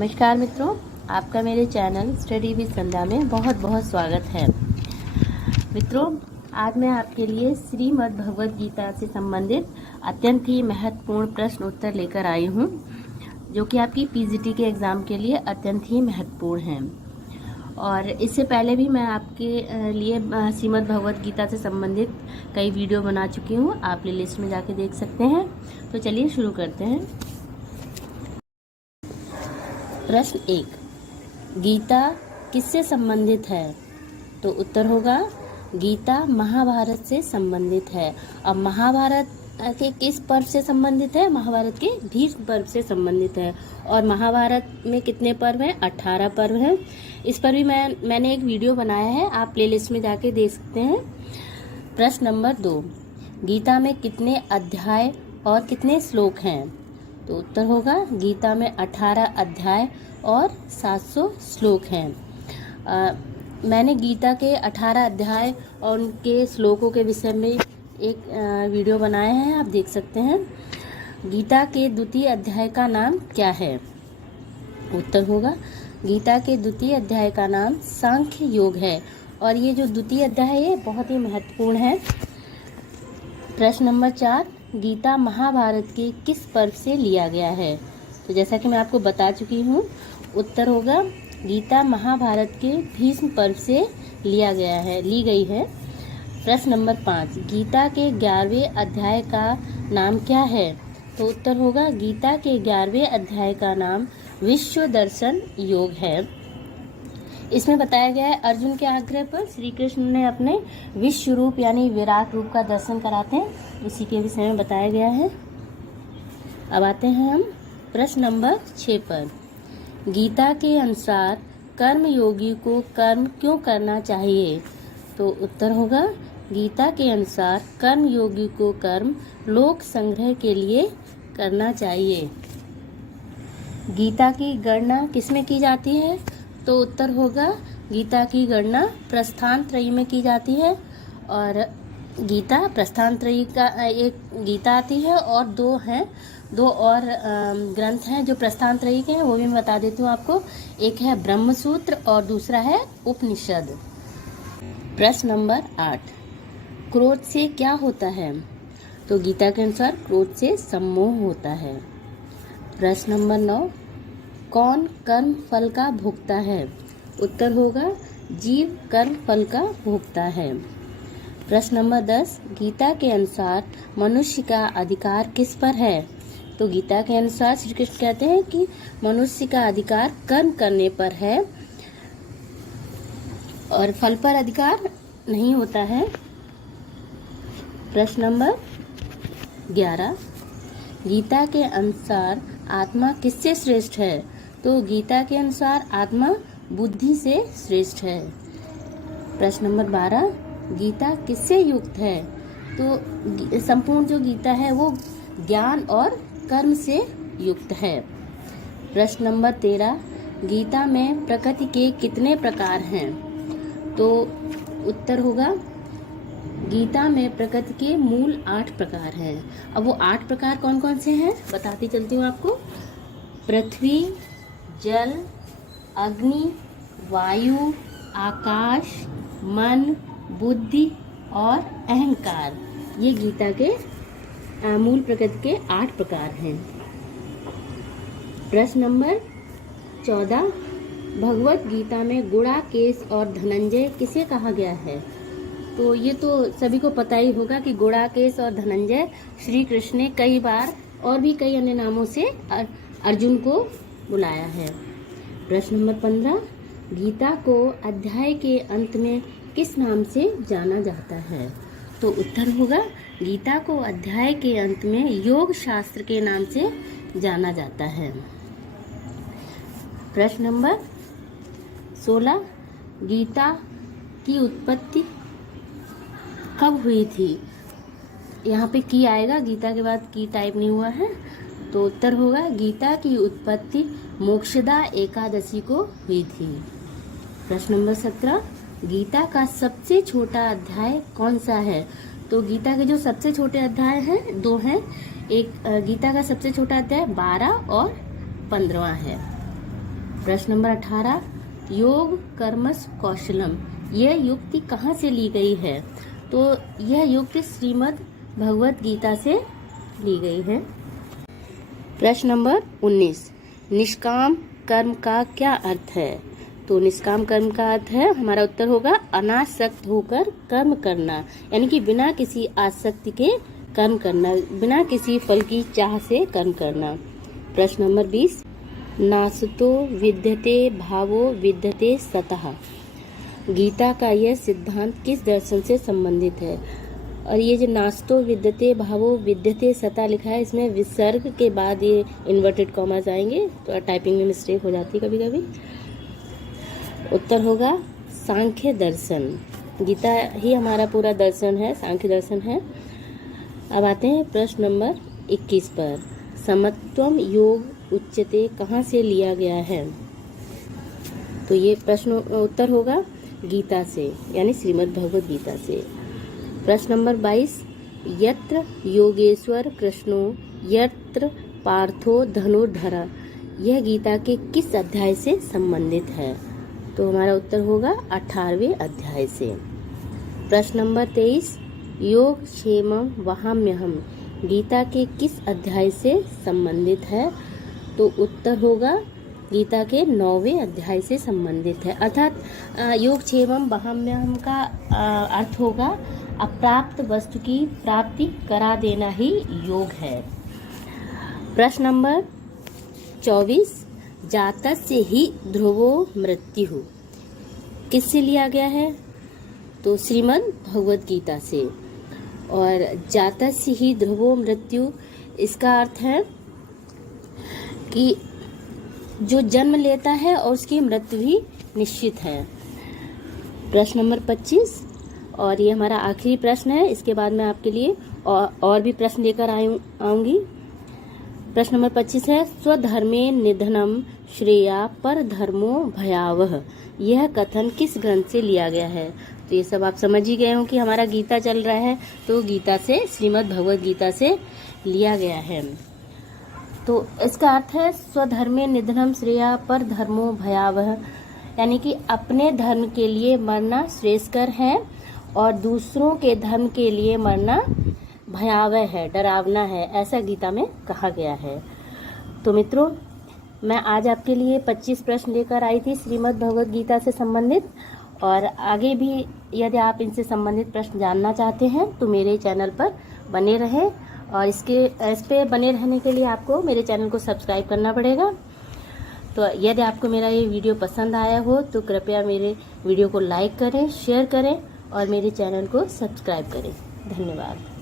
नमस्कार मित्रों, आपका मेरे चैनल स्टडी विद संध्या में बहुत बहुत स्वागत है। मित्रों, आज मैं आपके लिए श्रीमद् भगवद गीता से संबंधित अत्यंत ही महत्वपूर्ण प्रश्न उत्तर लेकर आई हूँ, जो कि आपकी पीजीटी के एग्ज़ाम के लिए अत्यंत ही महत्वपूर्ण हैं। और इससे पहले भी मैं आपके लिए श्रीमद् भगवद गीता से संबंधित कई वीडियो बना चुकी हूँ, आप प्लेलिस्ट में जाके देख सकते हैं। तो चलिए शुरू करते हैं। प्रश्न 1, गीता किससे संबंधित है? तो उत्तर होगा गीता महाभारत से संबंधित है। अब महाभारत के किस पर्व से संबंधित है? महाभारत के भीष्म पर्व से संबंधित है। और महाभारत में कितने पर्व हैं? 18 पर्व हैं। इस पर भी मैंने एक वीडियो बनाया है, आप प्लेलिस्ट में जाके देख सकते हैं। प्रश्न नंबर 2, गीता में कितने अध्याय और कितने श्लोक हैं? तो उत्तर होगा गीता में 18 अध्याय और 700 श्लोक हैं। मैंने गीता के 18 अध्याय और उनके श्लोकों के विषय में एक वीडियो बनाया है, आप देख सकते हैं। गीता के द्वितीय अध्याय का नाम क्या है? उत्तर होगा गीता के द्वितीय अध्याय का नाम सांख्य योग है। और ये जो द्वितीय अध्याय है बहुत ही महत्वपूर्ण है। प्रश्न नंबर 4, गीता महाभारत के किस पर्व से लिया गया है? तो जैसा कि मैं आपको बता चुकी हूँ, उत्तर होगा गीता महाभारत के भीष्म पर्व से ली गई है। प्रश्न नंबर 5, गीता के 11वें अध्याय का नाम क्या है? तो उत्तर होगा गीता के 11वें अध्याय का नाम विश्व दर्शन योग है। इसमें बताया गया है अर्जुन के आग्रह पर श्री कृष्ण ने अपने विश्व रूप यानी विराट रूप का दर्शन कराते हैं, इसी के विषय में बताया गया है। अब आते हैं हम प्रश्न नंबर 6 पर। गीता के अनुसार कर्म योगी को कर्म क्यों करना चाहिए? तो उत्तर होगा गीता के अनुसार कर्म योगी को कर्म लोक संग्रह के लिए करना चाहिए। गीता की गणना किसमें की जाती है? तो उत्तर होगा गीता की गणना प्रस्थान त्रयी में की जाती है। और गीता प्रस्थान त्रयी का एक गीता आती है और दो और ग्रंथ हैं जो प्रस्थान त्रयी के हैं, वो भी मैं बता देती हूँ आपको। एक है ब्रह्मसूत्र और दूसरा है उपनिषद। प्रश्न नंबर 8, क्रोध से क्या होता है? तो गीता के अनुसार क्रोध से सम्मोह होता है। प्रश्न नंबर 9, कौन कर्म फल का भोगता है? उत्तर होगा जीव कर्म फल का भोगता है। प्रश्न नंबर 10, गीता के अनुसार मनुष्य का अधिकार किस पर है? तो गीता के अनुसार श्री कृष्ण कहते हैं कि मनुष्य का अधिकार कर्म करने पर है और फल पर अधिकार नहीं होता है। प्रश्न नंबर 11, गीता के अनुसार आत्मा किससे श्रेष्ठ है? तो गीता के अनुसार आत्मा बुद्धि से श्रेष्ठ है। प्रश्न नंबर 12, गीता किससे युक्त है? तो संपूर्ण जो गीता है वो ज्ञान और कर्म से युक्त है। प्रश्न नंबर 13, गीता में प्रकृति के कितने प्रकार हैं? तो उत्तर होगा गीता में प्रकृति के मूल 8 प्रकार हैं। अब वो 8 प्रकार कौन कौन से हैं बताती चलती हूँ आपको। पृथ्वी, जल, अग्नि, वायु, आकाश, मन, बुद्धि और अहंकार, ये गीता के मूल प्रकृति के 8 प्रकार हैं। प्रश्न नंबर 14, भगवत गीता में गुड़ाकेश और धनंजय किसे कहा गया है? तो ये तो सभी को पता ही होगा कि गुड़ाकेश और धनंजय श्री कृष्ण ने कई बार और भी कई अन्य नामों से अर्जुन को बुलाया है। प्रश्न नंबर 15, गीता को अध्याय के अंत में किस नाम से जाना जाता है? तो उत्तर होगा गीता को अध्याय के अंत में योग शास्त्र के नाम से जाना जाता है। प्रश्न नंबर 16, गीता की उत्पत्ति कब हुई थी? यहाँ पे की आएगा, गीता के बाद की टाइप नहीं हुआ है। तो उत्तर होगा गीता की उत्पत्ति मोक्षदा एकादशी को हुई थी। प्रश्न नंबर 17, गीता का सबसे छोटा अध्याय कौन सा है? तो गीता के जो सबसे छोटे अध्याय हैं 2 हैं। एक गीता का सबसे छोटा अध्याय 12 और 15 है। प्रश्न नंबर 18, योग कर्मस कौशलम, यह युक्ति कहाँ से ली गई है? तो यह युक्ति श्रीमद् भगवत गीता से ली गई है। प्रश्न नंबर 19, निष्काम कर्म का क्या अर्थ है? तो निष्काम कर्म का अर्थ है, हमारा उत्तर होगा अनासक्त होकर कर्म करना, यानी कि बिना किसी आसक्ति के कर्म करना, बिना किसी फल की चाह से कर्म करना। प्रश्न नंबर 20, नासतो विद्यते भावो विद्यते सतः, गीता का यह सिद्धांत किस दर्शन से संबंधित है? और ये जो नास्तो विद्यते भावो विद्यते सतः लिखा है, इसमें विसर्ग के बाद ये इन्वर्टेड कॉमास आएंगे, तो टाइपिंग में मिस्टेक हो जाती है कभी कभी। उत्तर होगा सांख्य दर्शन। गीता ही हमारा पूरा दर्शन है, सांख्य दर्शन है। अब आते हैं प्रश्न नंबर 21 पर, समत्वम योग उच्यते कहाँ से लिया गया है? तो ये प्रश्न उत्तर होगा गीता से, यानी श्रीमद् भगवत गीता से। प्रश्न नंबर 22, यत्र योगेश्वर कृष्णो यत्र पार्थो धनुर्धर, यह गीता के किस अध्याय से संबंधित है? तो हमारा उत्तर होगा 18वें अध्याय से। प्रश्न नंबर 23, योग क्षेमम वहाम्यहम, गीता के किस अध्याय से संबंधित है? तो उत्तर होगा गीता के 9वें अध्याय से संबंधित है। अर्थात योग क्षेमम वहाम्यहम का अर्थ होगा अप्राप्त वस्तु की प्राप्ति करा देना ही योग है। प्रश्न नंबर 24, जातस्य ही ध्रुवो मृत्यु, किससे लिया गया है? तो श्रीमद् भगवत गीता से। और जातस्य ही ध्रुवो मृत्यु, इसका अर्थ है कि जो जन्म लेता है और उसकी मृत्यु भी निश्चित है। प्रश्न नंबर 25, और ये हमारा आखिरी प्रश्न है, इसके बाद मैं आपके लिए और भी प्रश्न लेकर आऊंगी। प्रश्न नंबर 25 है, स्वधर्मे निधनम श्रेया पर धर्मो भयावह, यह कथन किस ग्रंथ से लिया गया है? तो ये सब आप समझ ही गए हो कि हमारा गीता चल रहा है, तो गीता से, श्रीमद् भगवत गीता से लिया गया है। तो इसका अर्थ है स्वधर्मे निधनम श्रेया पर धर्मो भयावह, यानी कि अपने धर्म के लिए मरना श्रेयस्कर है और दूसरों के धर्म के लिए मरना भयावह है, डरावना है, ऐसा गीता में कहा गया है। तो मित्रों, मैं आज आपके लिए 25 प्रश्न लेकर आई थी श्रीमद् भगवत गीता से संबंधित, और आगे भी यदि आप इनसे संबंधित प्रश्न जानना चाहते हैं तो मेरे चैनल पर बने रहें, और इस पे बने रहने के लिए आपको मेरे चैनल को सब्सक्राइब करना पड़ेगा। तो यदि आपको मेरा ये वीडियो पसंद आया हो तो कृपया मेरे वीडियो को लाइक करें, शेयर करें और मेरे चैनल को सब्सक्राइब करें। धन्यवाद।